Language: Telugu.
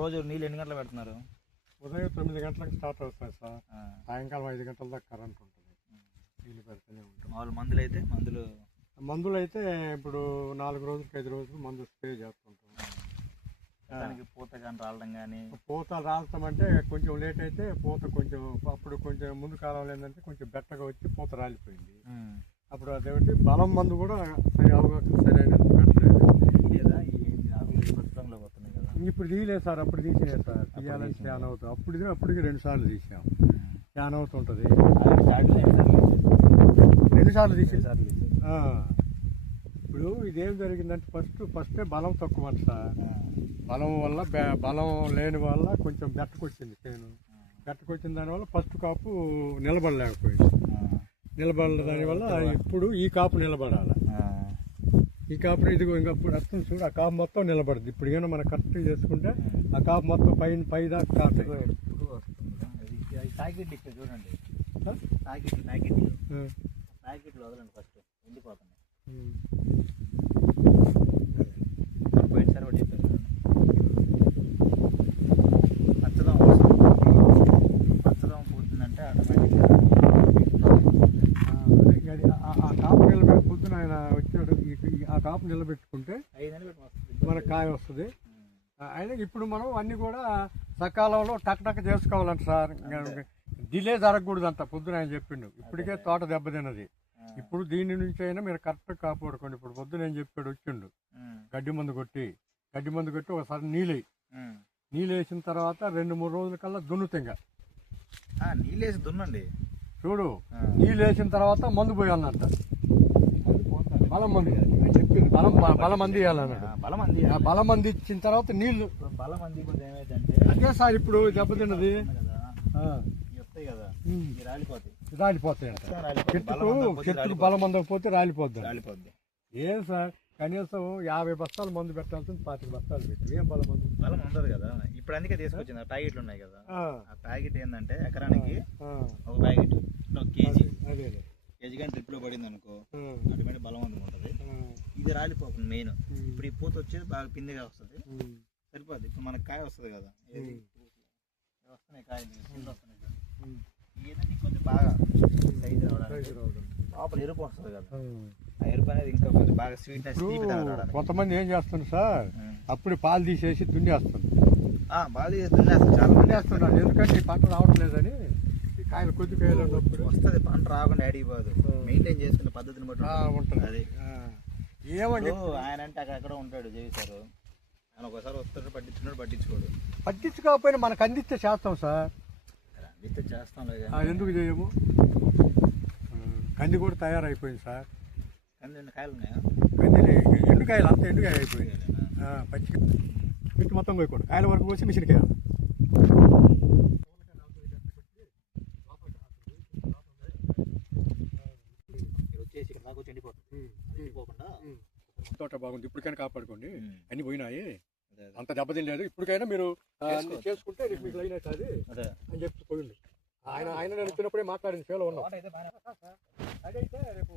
రోజు నీళ్ళు ఎన్ని గంటలు పెడుతున్నారు? ఉదయం 9 గంటలకు స్టార్ట్ అవుతాయి సార్. సాయంకాలం 5 గంటల దాకా కరెంట్ ఉంటుంది. నీళ్ళు పెడుతూనే ఉంటాం. మామూలు మందులు అయితే మందులు అయితే ఇప్పుడు 4 రోజులకి 5 రోజులు మందు స్ప్రే చేస్తుంటాం. దానికి పూత కానీ రాలడం కానీ పూత రాలటం అంటే కొంచెం లేట్ అయితే పూత కొంచెం అప్పుడు కొంచెం ముందు కాలంలో ఏంటంటే కొంచెం బెట్టగా వచ్చి పూత రాలిపోయింది. అప్పుడు అదేమిటి బలం మందు కూడా సరైన పెట్టలేదు. లేదా వస్తున్నాయి కదా ఇప్పుడు తీయలేదు సార్. అప్పుడు తీసినాయి సార్. తీయాలని చాలా అవుతుంది. అప్పటికి 2 సార్లు తీసాం. చాలా అవుతుంటుంది. 2 సార్లు తీసేసారు. ఇప్పుడు ఇదేం జరిగిందంటే ఫస్టే బలం తక్కువ సార్. బలం వల్ల బలం లేని వల్ల కొంచెం బెట్టకొచ్చింది చేను. బెట్టకొచ్చిన దానివల్ల ఫస్ట్ కాపు నిలబడలేకపోయింది. నిలబడలే దానివల్ల ఇప్పుడు ఈ కాపు నిలబడాలి. ఈ కాపు ఇదిగో ఇంకా ఇప్పుడు వస్తుంది చూడు. ఆ కాపు మొత్తం నిలబడుతుంది. ఇప్పుడు ఏమైనా మనం కరెక్ట్ చేసుకుంటే ఆ కాపు మొత్తం పైదాకా కాపు ఎప్పుడు వస్తుంది. ప్యాకెట్లు ఇచ్చే చూడండి. ప్యాకెట్లు వదలండి. ఫస్ట్ ఎండిపోతున్నాయి. పోయినసారి కూడా చెప్పారు పచ్చదం పోతుందంటే ఆటోమేటిక్గా ఆ కాపు నిలబెట్టి పొద్దున ఆయన వచ్చాడు. ఆ కాపు నిలబెట్టుకుంటే మన కాయ వస్తుంది. అయినా ఇప్పుడు మనం అన్ని కూడా సకాలంలో టక్ చేసుకోవాలంట సార్. డిలే జరగకూడదంట. పొద్దున ఆయన చెప్పిండు. ఇప్పటికే తోట దెబ్బతిన్నది. ఇప్పుడు దీని నుంచి అయినా మీరు కరెక్ట్గా కాపాడుకోండి. ఇప్పుడు పొద్దున ఏం చెప్పాడు వచ్చిండు. గడ్డి మందు కొట్టి ఒకసారి నీళ్ళు వేసిన తర్వాత 2-3 రోజుల కల్లా దున్నుతుంగా. నీళ్ళేసి దున్నండి. చూడు, నీళ్ళు వేసిన తర్వాత మందు పోయాలన్నట్ట. బలం మంది చెప్పింది. బలం మంది వేయాలన్నాడు. బలం మంది ఇచ్చిన తర్వాత నీళ్లు బలం మంది ఏమైందంటే అదే సార్ ఇప్పుడు దెబ్బతిన్నది. రాలిపోతాయి అంట. చెట్టుకు బలం అందకపోతే రాలిపోద్ది. ఏం సార్ కనీసం 50 బస్తాలు మందు పెట్టాల్సింది 25 బస్తాలు పెట్టి ఏం బలం ఉండదు కదా. ఇప్పుడు అందుకే తీసుకొచ్చింది. ప్యాకెట్లు ఉన్నాయి కదా. ఆ ప్యాకెట్ ఏంటంటే ఎకరానికి ఒక ప్యాకెట్ కేజీ కానీ ట్రిప్ లో పడింది అనుకో అటువంటి బలవంతం ఉంటుంది. ఇది రాలిపోతుంది మెయిన్. ఇప్పుడు ఈ పూత వచ్చేది బాగా పిండిగా వస్తుంది. సరిపోద్ది. ఇప్పుడు మనకు కాయ వస్తుంది కదా. వస్తున్నాయి కాయలు వస్తున్నాయి. ఏదంటే కొంచెం బాగా సైజు రావడం లోపల ఎరుపు వస్తుంది కదా. ఆ ఎరుపు అనేది ఇంకా కొంచెం బాగా స్వీట్నెస్. కొంతమంది ఏం చేస్తున్నారు సార్, అప్పుడు పాలు తీసేసి దున్నేస్తుంది. పాలు తీసేసి దున్నేస్తారు. చాలా మంది వేస్తున్నారు. ఎందుకంటే ఈ పంట రావట్లేదని. కాయలు కొద్ది కాయలు ఉన్నప్పుడు వస్తుంది. పంట రాకుండా అడిగిపోదు. మెయింటైన్ చేసుకునే పద్ధతిని బట్టి ఉంటుంది. అది ఏమని ఆయన అంటే అక్కడ ఉంటాడు చేశారు. ఆయన ఒకసారి వస్తాడు, పట్టించుకోడు. పట్టించుకోకపోయినా మనకు అందిస్తే చేస్తాం సార్. అందిస్తే చేస్తాం. ఎందుకు చేయము? కంది కూడా తయారైపోయింది సార్. కంది కాయలు ఉన్నాయా? కంది ఎండుకాయలు అంతా ఎండుకాయ అయిపోయింది. పచ్చి చెట్టు మొత్తం పోయకూడదు. కాయల వరకు పోసి మిషన్కి వేయాలి. తోట బాగుంది. ఇప్పటికైనా కాపాడుకోండి. అన్ని పోయినాయి. అంత దెబ్బతిని లేదు. ఇప్పటికైనా మీరు చేసుకుంటే మీకు లైన్ అవుతుంది అని చెప్పి పోయింది. ఆయన నేను వచ్చినప్పుడే మాట్లాడింది. ఫేలో ఉన్నాం. అదైతే రేపు